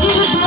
Did